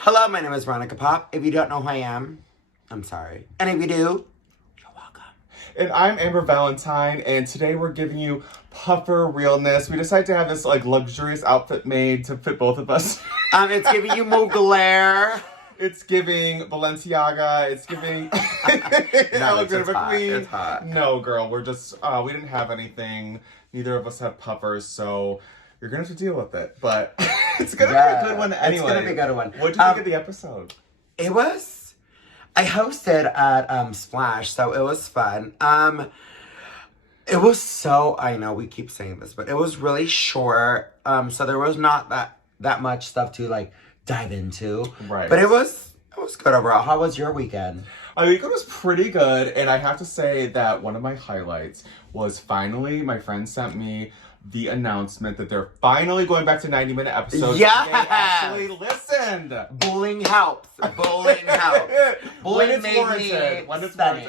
Hello, my name is Veronica Pop. If you don't know who I am, I'm sorry. And if you do, you're welcome. And I'm Amber Valentine, and today we're giving you puffer realness. We decided to have this luxurious outfit made to fit both of us. It's giving you Mugler. It's giving Balenciaga. It's giving Alexander McQueen. It's hot. No, girl, we're just we didn't have anything. Neither of us have puffers, so you're gonna have to deal with it. But it's gonna be a good one anyway. It's gonna be a good one. What did you think of the episode? I hosted at Splash, so it was fun. It was I know we keep saying this, but it was really short. So there was not that much stuff to dive into. Right. But it was good overall. How was your weekend? My weekend was pretty good, and I have to say that one of my highlights was finally my friend sent me the announcement that they're finally going back to 90-minute episodes. Yeah, they actually listened. Bullying helps. Bullying helps. Bullying made me stunning.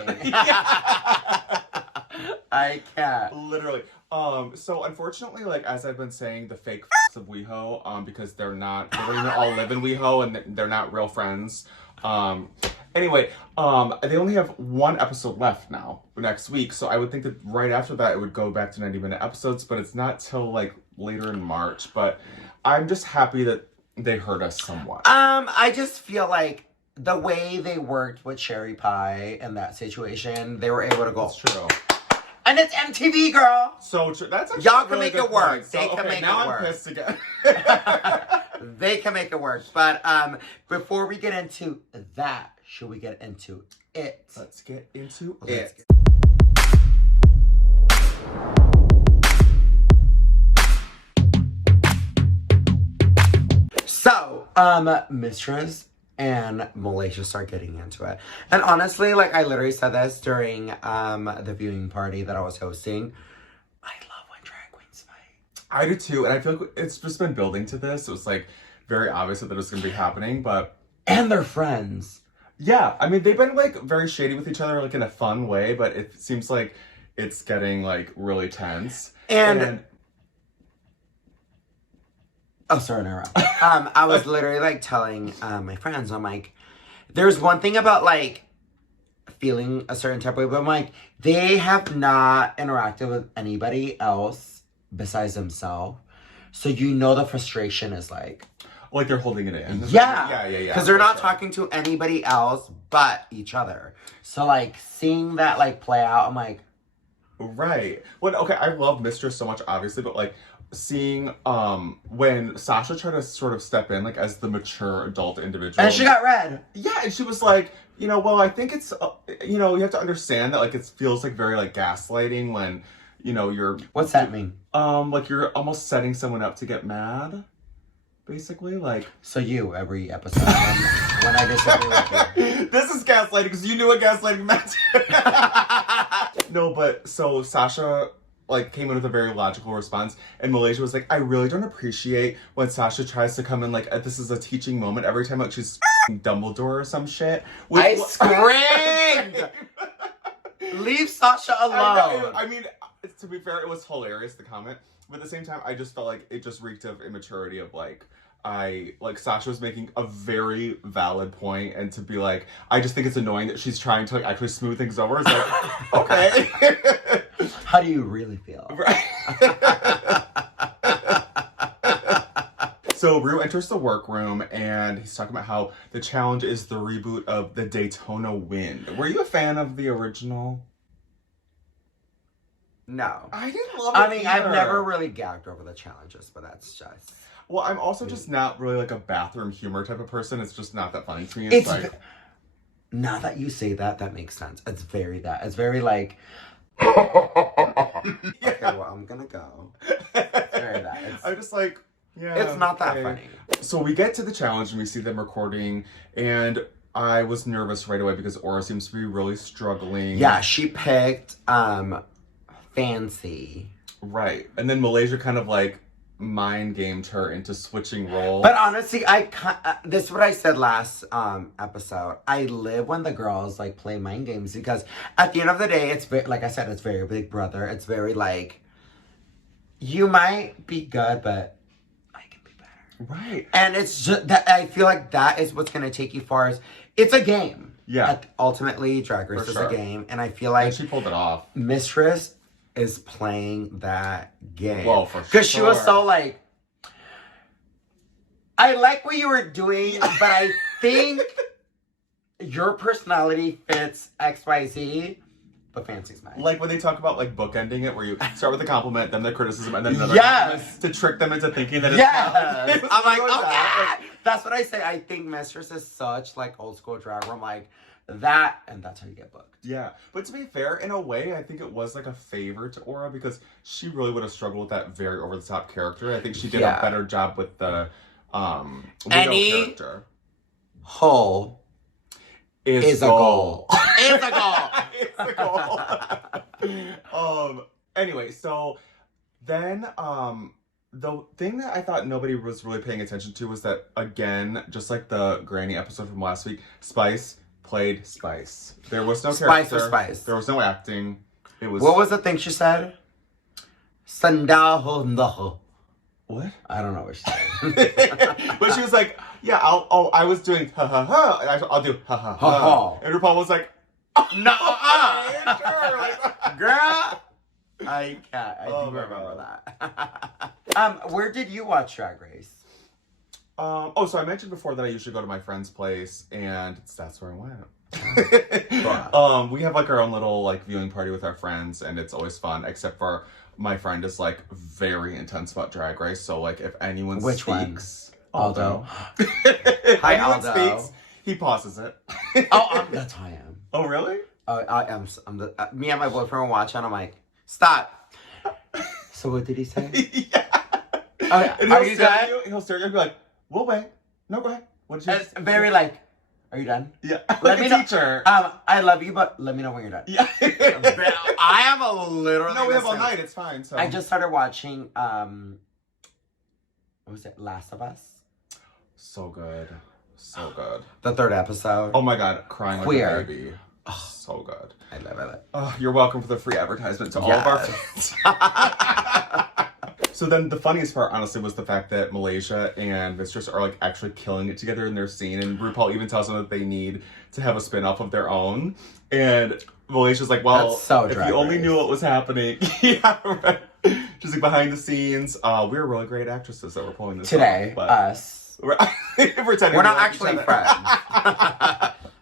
I can't. Literally. So unfortunately, as I've been saying, the fake of WeHo, because they don't even all live in WeHo and they're not real friends. Anyway, they only have one episode left now next week, so I would think that right after that it would go back to 90-minute episodes, but it's not till later in March. But I'm just happy that they hurt us somewhat. I just feel like the way they worked with Cherry Pie in that situation, they were able to go. That's true. And it's MTV, girl. So true. That's actually y'all can really make it work. So, they can make it work. Now I'm pissed again. They can make it work. But before we get into that, should we get into it? Let's get into it. So, Mistress and Malaysia start getting into it. And honestly, I literally said this during the viewing party that I was hosting. I love when drag queens fight. I do too, and I feel like it's just been building to this. It was very obvious that it was going to be happening, but... And they're friends. Yeah, I mean, they've been very shady with each other, in a fun way, but it seems like it's getting really tense. And oh, sorry to interrupt. I was literally telling my friends, I'm like, there's one thing about feeling a certain type of way, but I'm they have not interacted with anybody else besides themselves. So the frustration is they're holding it in. Yeah. Yeah. Because they're not talking to anybody else but each other. So seeing that play out, I'm right. Well, okay, I love Mistress so much, obviously, but seeing when Sasha tried to sort of step in as the mature adult individual, and she got red. Yeah, and she was well, I think it's you have to understand that it feels very gaslighting when you're... What's that mean? You're almost setting someone up to get mad, basically. So you every episode when I disagree with you. This is gaslighting because you knew what gaslighting meant. No, but so Sasha came in with a very logical response, and Malaysia was I really don't appreciate when Sasha tries to come in this is a teaching moment every time she's Dumbledore or some shit. I screamed! Leave Sasha alone. I mean, to be fair, it was hilarious, the comment, but at the same time, I just felt it just reeked of immaturity of Sasha was making a very valid point, and to be I just think it's annoying that she's trying to actually smooth things over. It's okay. How do you really feel? Right. So Rue enters the workroom, and he's talking about how the challenge is the reboot of the Daytona Wind. Were you a fan of the original? No. I didn't love it either. I've never really gagged over the challenges, but that's just... Well, I'm also just not really a bathroom humor type of person. It's just not that funny to me. It's now that you say that, that makes sense. It's very that. It's very Okay, well, I'm gonna go. It's very that. I'm just yeah. It's not that funny. So we get to the challenge, and we see them recording, and I was nervous right away because Aura seems to be really struggling. Yeah, she picked Fancy. Right. And then Malaysia kind of mind gamed her into switching roles. But honestly, this is what I said last episode. I live when the girls play mind games, because at the end of the day, it's very, I said, it's very Big Brother. It's very you might be good, but I can be better. Right. And it's just that I feel like that is what's gonna take you far. As it's a game. Yeah. Ultimately, Drag Race is a game, and I feel like and she pulled it off. Mistress is playing that game. Well, for sure. Because she was so like, I like what you were doing, but I think your personality fits XYZ, but fancy's mine. Like when they talk about like bookending it, where you start with a compliment, then the criticism, and then another Yes! compliment to trick them into thinking that it's Yes! not. I'm like, Like oh that. yeah! That's what I say. I think Mistress is such like old school drag where I'm like, that, and that's how you get booked. Yeah, but to be fair, in a way, I think it was like a favor to Aura because she really would have struggled with that very over the top character. I think she did a better job with the Widow character. Hole is a goal. It's a goal. It's a goal. Anyway, so then the thing that I thought nobody was really paying attention to was that, again, just like the Granny episode from last week, Spice played Spice. There was no character. Spice for Spice. There was no acting. It was. What was the thing she said? Sandaho. What? I don't know what she said. But she was like, yeah, I was doing ha ha ha, and I'll do ha ha ha. And RuPaul was like, no, okay, sure. Like, girl. I can't. I do remember that. Where did you watch Drag Race? So I mentioned before that I usually go to my friend's place, and that's where I went. We have like our own little like viewing party with our friends, and it's always fun. Except for my friend is like very intense about Drag Race, so like if anyone speaks, Aldo. Hi, Aldo. Speaks, he pauses it. That's how I am. Oh really? I am. Me and my boyfriend were watching. I'm like, stop. So what did he say? Yeah. And Are you done? He'll stare at you and be like, we'll wait. No, go ahead. What did you It's very like, are you done? Yeah. Let Like me a know. teacher. I love you, but let me know when you're done. Yeah. I am a literally. No, we have all the same. night. It's fine. So I just started watching. What was it? Last of Us. so good. So good. The 3rd episode. Oh my god, crying Queer. like a baby. So good. I love it. Oh, you're welcome for the free advertisement to all of our fans. So then the funniest part, honestly, was the fact that Malaysia and Mistress are like actually killing it together in their scene, and RuPaul even tells them that they need to have a spin-off of their own. And Malaysia's like, well, if you only knew what was happening. Yeah, right. She's like, behind the scenes, we're really great actresses that were pulling this today, off, but us. We're not actually friends.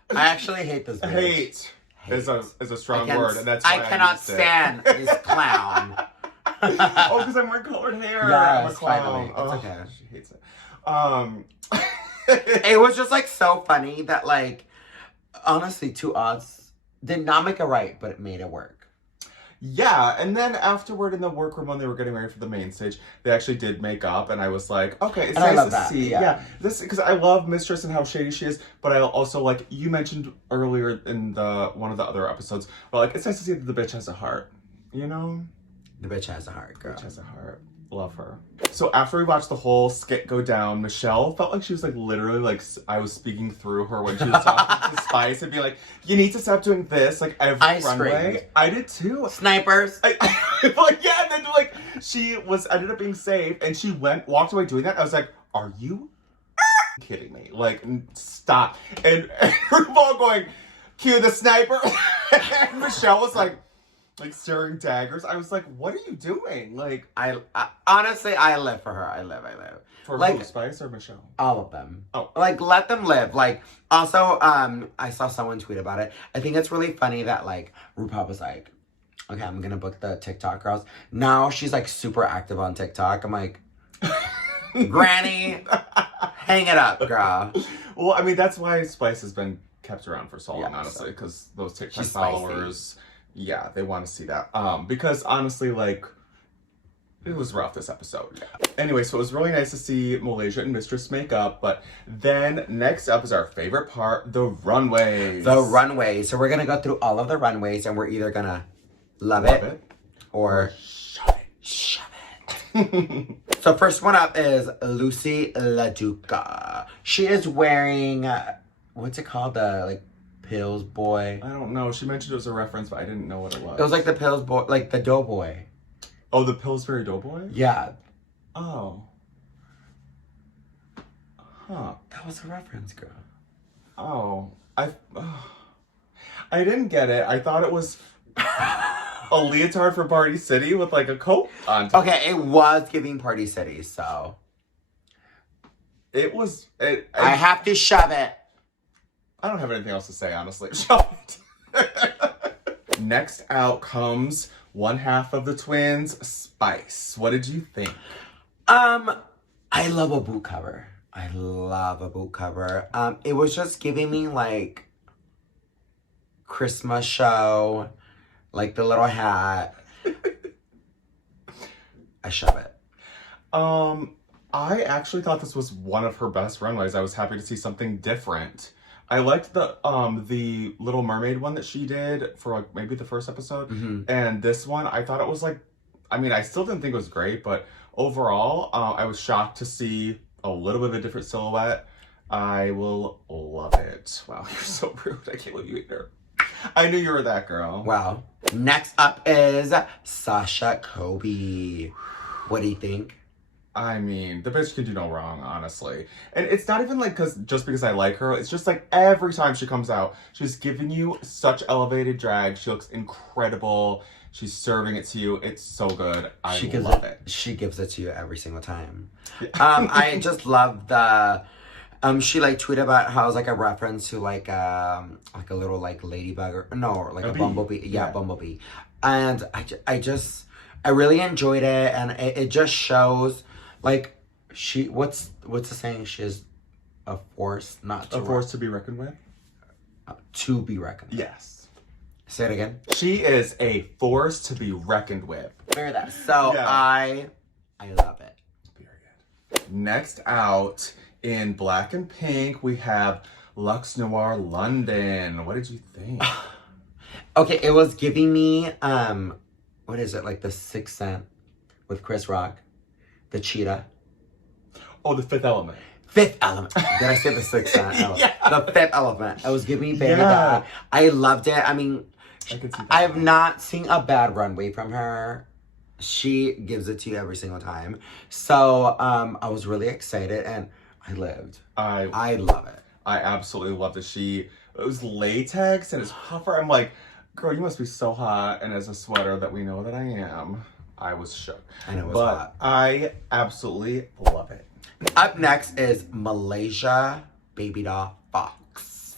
I actually hate this bitch. Hate is a strong word, and that's why I cannot stand this clown. Oh, because I'm wearing colored hair. Yes, I'm a clown. finally. It's okay. She hates it. It was just like so funny that like, honestly, two odds did not make it right, but it made it work. Yeah, and then afterward in the workroom when they were getting ready for the main stage, they actually did make up, and I was like, okay, it's nice to see. Yeah, this because I love Mistress and how shady she is, but I also like you mentioned earlier in one of the other episodes, but like it's nice to see that the bitch has a heart, you know. The bitch has a heart, girl. Bitch has a heart. Love her. So after we watched the whole skit go down, Michelle felt like she was like literally like I was speaking through her when she was talking to Spice and be like, you need to stop doing this like every runway. I did too. Snipers. Like yeah, and then like she ended up being saved and she walked away doing that. I was like, are you kidding me? Like stop. And RuPaul going, cue the sniper. And Michelle was like staring daggers. I was like, what are you doing? Like, I honestly, I live for her. I live. For like who, Spice or Michelle? All of them. Oh. Like, let them live. Like, also, I saw someone tweet about it. I think it's really funny that, like, RuPaul was like, okay, I'm gonna book the TikTok girls. Now she's, like, super active on TikTok. I'm like, Granny, hang it up, girl. Well, I mean, that's why Spice has been kept around for so long, honestly, because those TikTok followers... Yeah, they want to see that. Because honestly, like, it was rough this episode. Yeah. Anyway, so it was really nice to see Malaysia and Mistress make up. But then next up is our favorite part, the runways. The runways. So we're going to go through all of the runways and we're either going to love it or shove it. So first one up is Lucy LaDuca. She is wearing, what's it called? The, like, Pills boy. I don't know. She mentioned it was a reference, but I didn't know what it was. It was like the Pills boy, like the Doughboy. 'Boy. Oh, the Pillsbury Doughboy? Yeah. Oh. Oh, the Pillsbury Doughboy? Oh. Oh, okay. Yeah. Huh. That was a reference, girl. Oh. I didn't get it. I thought it was a leotard for Party City with like a coat on top. Okay, it was giving Party City, so. It was... I have to shove it. I don't have anything else to say, honestly. Shove it. Next out comes one half of the twins, Spice. What did you think? I love a boot cover. I love a boot cover. It was just giving me like Christmas show, like the little hat. I shove it. I actually thought this was one of her best runways. I was happy to see something different. I liked the Little Mermaid one that she did for like maybe the first episode. Mm-hmm. And this one, I thought it was like, I mean, I still didn't think it was great, but overall, I was shocked to see a little bit of a different silhouette. I will love it. Wow, you're so rude. I can't believe you ate her. I knew you were that girl. Wow. Next up is Sasha Kobe. What do you think? I mean, the bitch can do no wrong, honestly. And it's not even like just because I like her. It's just like every time she comes out, she's giving you such elevated drag. She looks incredible. She's serving it to you. It's so good. I love it. She gives it to you every single time. I just love the... she like tweeted about how it was like a reference to like a little like ladybug or no, like a bumblebee. Yeah, bumblebee. And I really enjoyed it, and it just shows like what's the saying? She's a force, not to a force to be reckoned with. To be reckoned with. Yes. Say it again. She is a force to be reckoned with. Hear that? So yeah. I love it. Period. Next out. In black and pink, we have Luxe Noir London. What did you think? Okay, it was giving me, what is it, like the Sixth Sense with Chris Rock, the cheetah. Oh, the Fifth Element. Fifth Element. Did I say the Sixth Sense? Yeah. The Fifth Element. It was giving me baby that. I loved it. I mean, I have not seen a bad runway from her. She gives it to you every single time. So, I was really excited, and I lived. I love it. I absolutely love it. It was latex and it's puffer. I'm like, girl, you must be so hot. And as a sweater that we know that I am, I was shook. And it was hot. I absolutely love it. Up next is Malaysia Baby Doll Fox.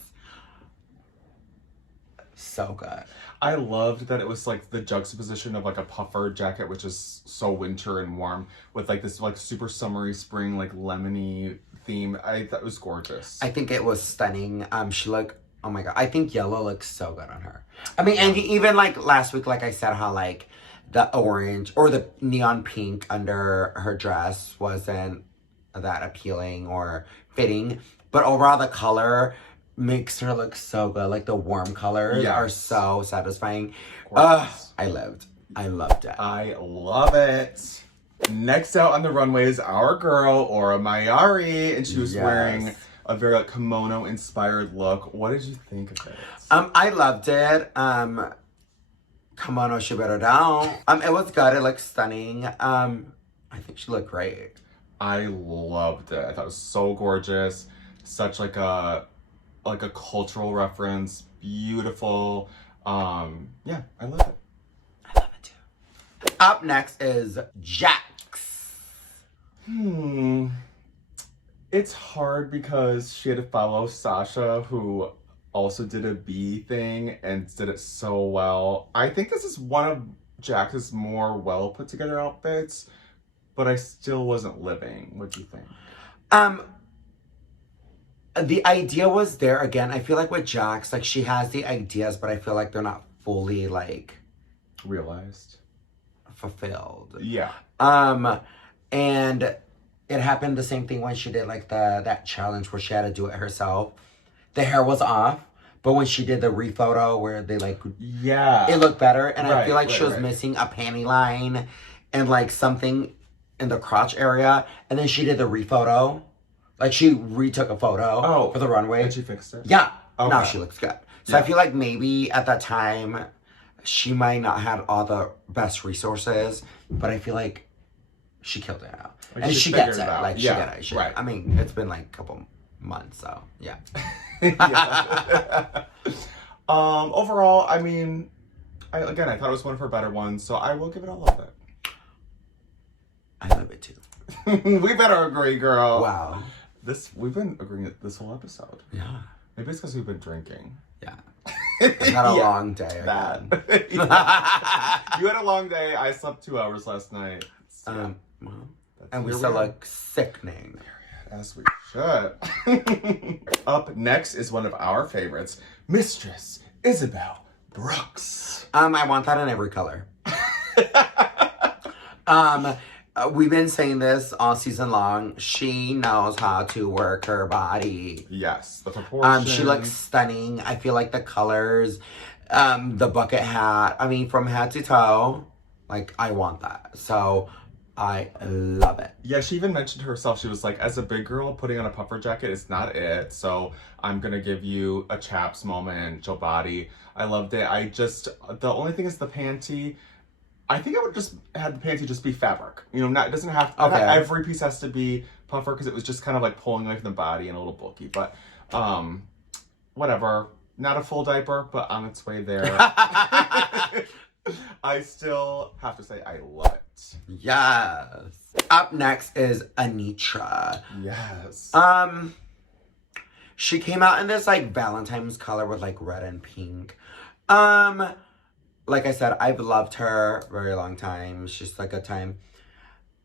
So good. I loved that it was like the juxtaposition of like a puffer jacket, which is so winter and warm, with like this like super summery spring like lemony theme. I thought it was gorgeous. I think it was stunning. She looked, oh my god, I think yellow looks so good on her. I mean, and even like last week, like I said, how like the orange or the neon pink under her dress wasn't that appealing or fitting, but overall the color makes her look so good. Like the warm colors are so satisfying. I lived. I loved it. I love it. Next out on the runway is our girl, Aura Mayari, and she was wearing a very like, kimono-inspired look. What did you think of it? I loved it. Kimono Shibero down. It was good. It looked stunning. I think she looked great. I loved it. I thought it was so gorgeous. Such like a cultural reference. Beautiful. Yeah, I love it. I love it too. Up next is Jax. It's hard because she had to follow Sasha, who also did a bee thing and did it so well. I think this is one of Jax's more well put together outfits, but I still wasn't living. What do you think? The idea was there again. I feel like with Jax, like she has the ideas, but I feel like they're not fully like realized, fulfilled. Yeah. And it happened the same thing when she did like that challenge where she had to do it herself. The hair was off, but when she did the rephoto where they like it looked better. And I feel like she was missing a panty line and like something in the crotch area. And then she did the rephoto. Like, she retook a photo for the runway. And she fixed it? Yeah. Okay. Now she looks good. So I feel like maybe at that time, she might not have all the best resources. But I feel like she killed it out. Like, And she gets it. Like, she yeah, gets it. right. I mean, it's been like a couple months, so yeah. Overall, I mean, I thought it was one of her better ones, so I will give it a little bit. I love it too. We better agree, girl. Wow. We've been agreeing this whole episode. Yeah. Maybe it's because we've been drinking. Yeah. I've had a long day. Bad. You had a long day. I slept 2 hours last night. So, Well, and we still look sickening. As we should. Up next is one of our favorites, Mistress Isabel Brooks. I want that in every color. We've been saying this all season long. She knows how to work her body. Yes, the proportions. She looks stunning. I feel like the colors, the bucket hat. I mean, from head to toe, like, I want that. So, I love it. Yeah, she even mentioned herself. She was like, as a big girl, putting on a puffer jacket is not it. So, I'm going to give you a chaps moment, Jill body. I loved it. The only thing is the panty. I think I would just had the panty just be fabric. You know, it doesn't have to, not every piece has to be puffer, because it was just kind of like pulling away from the body and a little bulky. But whatever. Not a full diaper, but on its way there. I still have to say I love it. Yes. Up next is Anitra. Yes. She came out in this like Valentine's color with like red and pink. Like I said, I've loved her a very long time. She's like a time.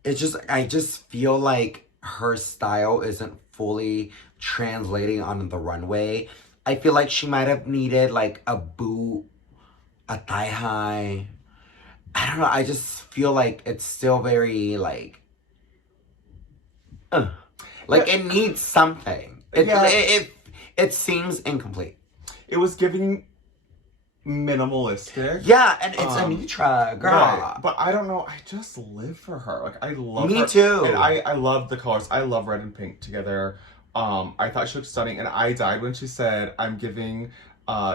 I just feel like her style isn't fully translating on the runway. I feel like she might have needed like a boot, a thigh high. I don't know. I just feel like it's still very like it needs something. It seems incomplete. It was giving minimalistic. Yeah, and it's Anitra, girl. Right. But I don't know. I just live for her. Like, I love her. Me too. And I love the colors. I love red and pink together. I thought she looked stunning, and I died when she said, "I'm giving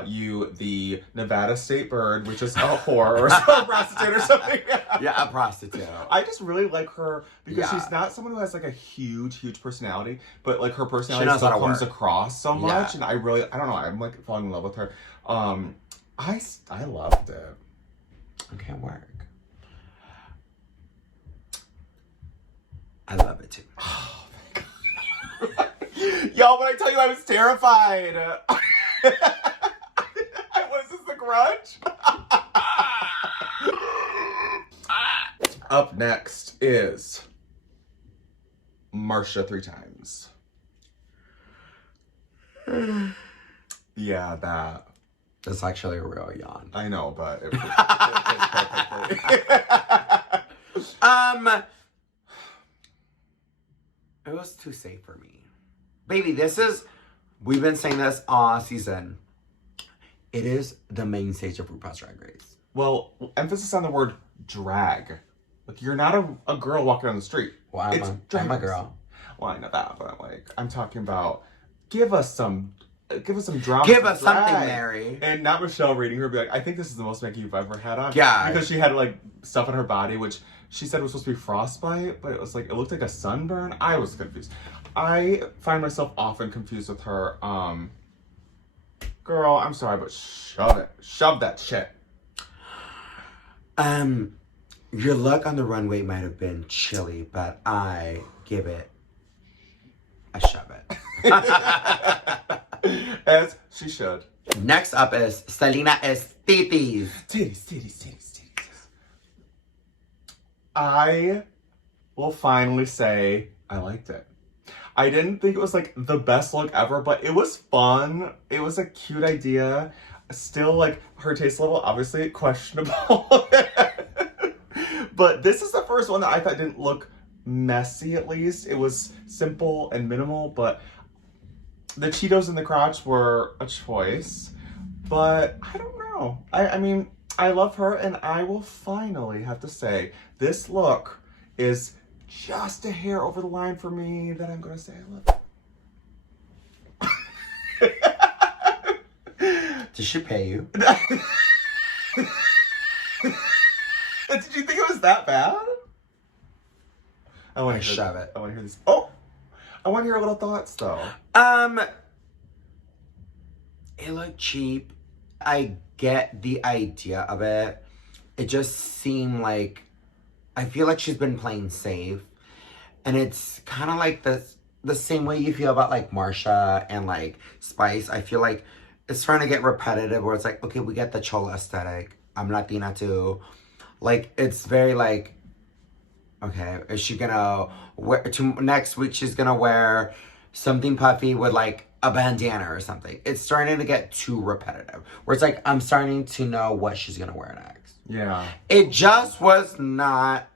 you the Nevada state bird," which is a whore or a prostitute or something. Yeah, a prostitute. I just really like her because she's not someone who has like a huge huge personality, but like her personality still comes across so much, and I don't know, I'm like falling in love with her. I loved it. Okay, work. I love it too. Oh my god. Y'all, when I tell you I was terrified. Was this the grudge? Up next is Marcia 3 times. Yeah, that. That's actually a real yawn. I know, but it fits perfectly. It was too safe for me. Baby, we've been saying this all season. It is the main stage of RuPaul's Drag Race. Well, emphasis on the word drag. Like, you're not a girl walking down the street. Well, I'm a girl. Well, I know that, but I'm talking about give us some drama. Give us something, Mary. And not Michelle reading her be like, I think this is the most makeup you've ever had on. Yeah. Because she had like stuff on her body, which she said was supposed to be frostbite, but it looked like a sunburn. I was confused. I find myself often confused with her. Girl, I'm sorry, but shove that shit. Your look on the runway might have been chilly, but I give it a shove it. As she should. Next up is Selena S15. Titties. I will finally say I liked it. I didn't think it was like the best look ever, but it was fun. It was a cute idea. Still, like, her taste level, obviously questionable. But this is the first one that I thought didn't look messy, at least. It was simple and minimal, but the Cheetos in the crotch were a choice. But I don't know. I mean, I love her, and I will finally have to say, this look is just a hair over the line for me that I'm going to say I love it. Did she pay you? Did you think it was that bad? I want to shove it. I want to hear this. Oh, I want to hear your little thoughts though. It looked cheap. I get the idea of it. It just seemed like, I feel like she's been playing safe. And it's kind of like the same way you feel about like Marsha and like Spice. I feel like it's trying to get repetitive where it's like, okay, we get the chola aesthetic. I'm Latina too. Like, it's very like, okay, is she gonna wear, next week she's gonna wear something puffy with like a bandana or something. It's starting to get too repetitive. Where it's like, I'm starting to know what she's gonna wear next. Yeah. It just was not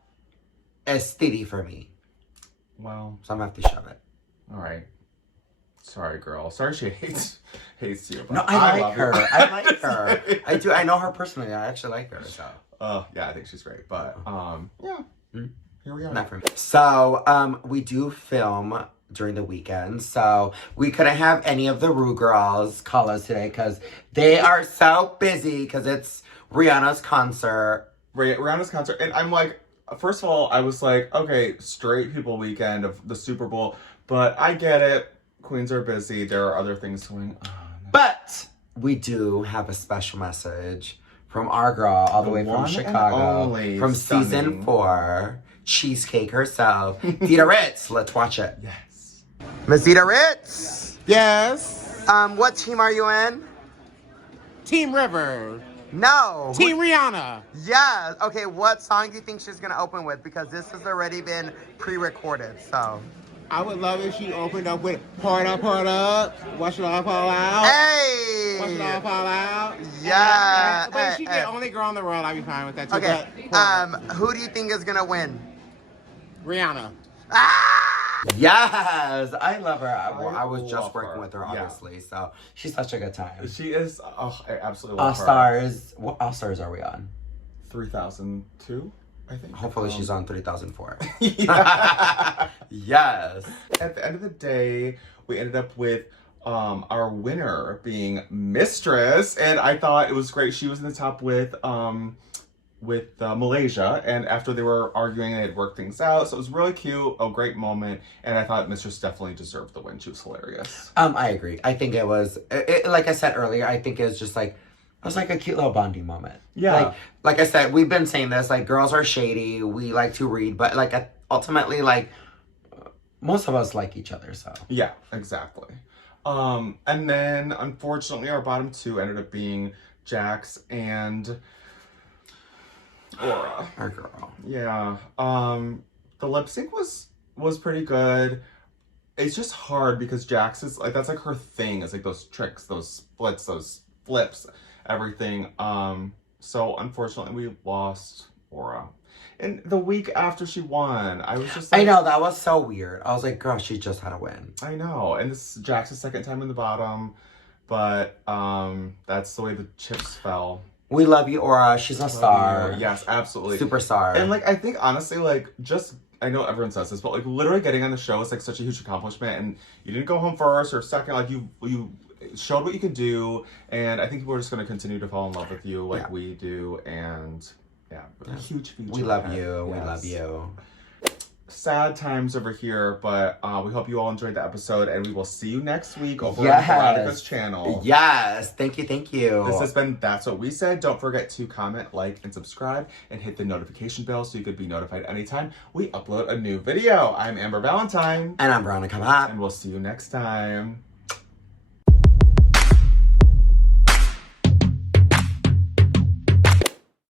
as steady for me. Well. So I'm gonna have to shove it. All right. Sorry, girl. Sorry she hates you. But No, I like her. You. I like her. I do. I know her personally. I actually like her. So. Yeah, I think she's great. But yeah. Here we are. Not for me. So we do film during the weekend. So we couldn't have any of the Ru girls call us today because they are so busy because it's Rihanna's concert. Rihanna's concert. And I'm like, first of all, I was like, okay, straight people weekend of the Super Bowl. But I get it. Queens are busy. There are other things going on. But we do have a special message from our girl all the way from Chicago. From stunning. season 4. Cheesecake herself. Dida Ritz. Let's watch it. Yes. Miss Dida Ritz. Yes. What team are you in? Team River. No. Team Rihanna. Yes. Okay, what song do you think she's gonna open with? Because this has already been pre-recorded, so. I would love if she opened up with Part Up, Watch It All Fall Out. Hey! Watch It All Fall Out. Yeah. But if she's the only girl in the world, I'd be fine with that too. Okay, But who do you think is gonna win? Rihanna. Ah! Yes! I love her. I was just love working her. with her, obviously, so she's such a good time. She is, I absolutely All love her. Stars. What All Stars are we on? 3002, I think. Hopefully she's on 3004. Yeah. Yes. At the end of the day, we ended up with our winner being Mistress, and I thought it was great. She was in the top with Malaysia, and after they were arguing, they had worked things out, so it was really cute, a great moment, and I thought Mistress definitely deserved the win. She was hilarious. I agree. I think it was, like I said earlier, I think it was just like, it was like a cute little bonding moment. Yeah. Like I said, we've been saying this, like, girls are shady, we like to read, but like ultimately, like, most of us like each other, so. Yeah, exactly. And then, unfortunately, our bottom 2 ended up being Jax and Aura. Our girl. Yeah. The lip sync was pretty good. It's just hard because Jax is like, that's like her thing. It's like those tricks, those splits, those flips, everything. So unfortunately we lost Aura. And the week after she won, I was just like, I know, that was so weird. I was like, girl, she just had a win. I know. And this is Jax's second time in the bottom. But that's the way the chips fell. We love you, Aura. She's a star. Yes, absolutely. Superstar. And like, I think honestly, like, just, I know everyone says this, but like literally getting on the show is like such a huge accomplishment, and you didn't go home first or second, like you showed what you could do, and I think people are just going to continue to fall in love with you like we do, and yeah, huge future. We love ahead. you. Yes. We love you. Sad times over here, but we hope you all enjoyed the episode, and we will see you next week over on Yes. Veronica's channel. Yes. Thank you. Thank you. This has been That's What We Said. Don't forget to comment, like, and subscribe, and hit the notification bell so you could be notified anytime we upload a new video. I'm Amber Valentine. And I'm Veronica Pop. And we'll see you next time.